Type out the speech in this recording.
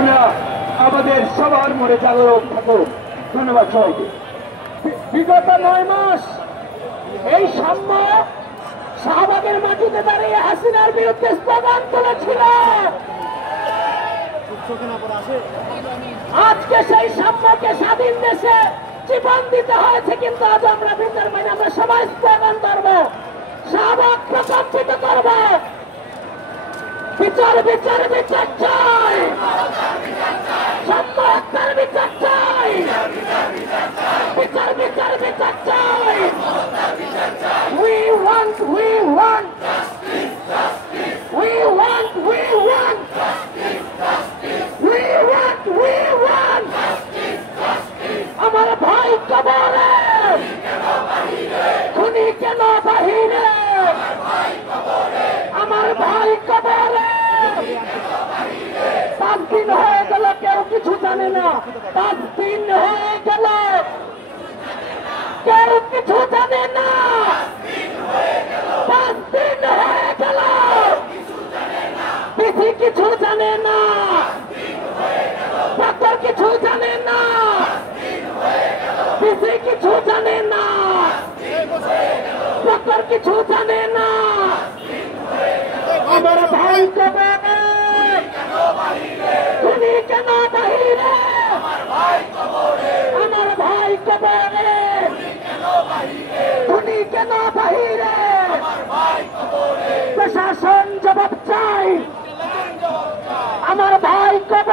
ঘোষণা আমাদের সবার মনে জাগরণ থাকুক। ধন্যবাদ সবাইকে। বিগত 9 মাস এই সাম্য শাহবাগের মাটিতে দাঁড়িয়ে হাসিনার বিরুদ্ধে স্লোগান তুলেছিল। আজকে সেই সাম্যকে স্বাধীন দেশে জীবন দিতে হয়েছে, কিন্তু আজ আমরা বিচার মানে আমরা সবাই স্লোগান করব, শাহবাগ প্রকম্পিত করব। বিচার বিচার বিচার চাই, সাম্য হত্যার বিচার চাই, বিচার বিচার বিচার চাই। We want we want we want we want we want আমার ভাই কবরে, খুনি কেন বাহিরে, আমার ভাই কবরে। 5 দিন হয়ে গেল কেউ কিছু জানে না, 5 দিন হয়ে গেল কেউ কিছু জানে না, 5 দিন হয়ে গেল পিসি কিছু জানে না, ডাক্তার কিছু জানে না, পিসি কিছু জানে না, ডাক্তার কিছু জানে না। আমার ভাই কবরে, তুমি কেন বাহিরে, আমার ভাই কবরে, তুমি কেন বাহিরে। প্রশাসন জবাব চাই, আমার ভাই কবরে।